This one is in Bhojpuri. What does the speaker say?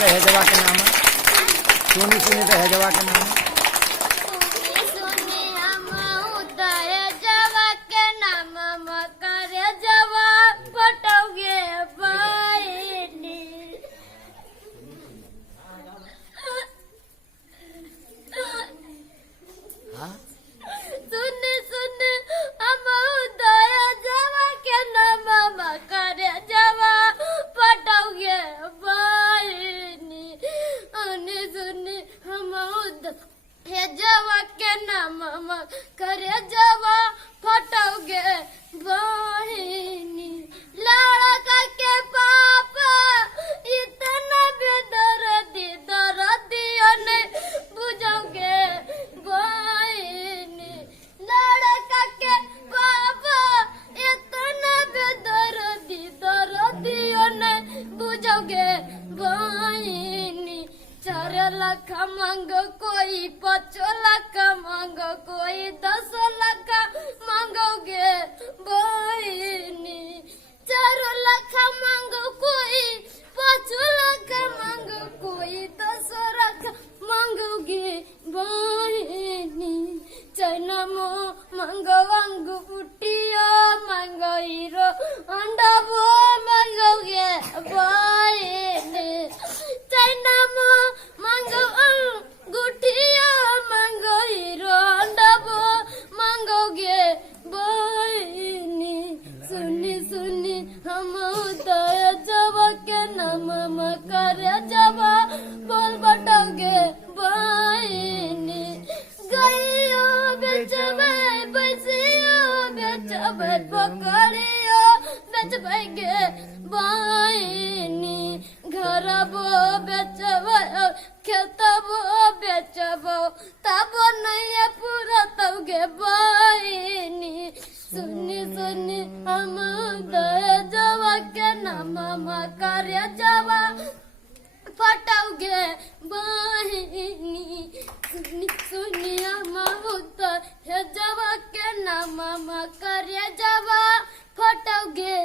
तो है जवा के नाम सुनी सुनी तो है जवा के नाम जवा के नाम करे जवा फटोगे बहिनी लड़का के पापा इतना बेदर्दियों ने बुझोगे बहिनी लड़का के पापा इतना बेदर्दियों ने बुझोगे बहिनी 4 लाख मांगो कोई 5 लाख मांगो कोई 10 लाख मांगोगे बहिनी 4 लाख मांगो कोई 5 लाख मांगो कोई 10 लाख मांगोगे बहिनी चाइना मांगो अंगूठिया मांगो हीरो अंडा वो मांगोगे बहिनी चाइना मांगो अंगूठिया मांगो हीरो अंडा वो मांगोगे बहिनी सुनी सुनी हम उदय जवा के नाम करे जवा बोल बटोगे बहिनी गईयो बेचबे बैसियो बेचबे पकड़ियो बेचबे गे बहिनी घरबो बेचबो खेतबो बेचबो तबो नहीं पूरा तोगे बहिनी सुनी सुनी हम उदय जवा के नाम करे जवा फटोगे बहिनी सुनी सुनी हम उदय जवा के नाम करे जवा फटोगे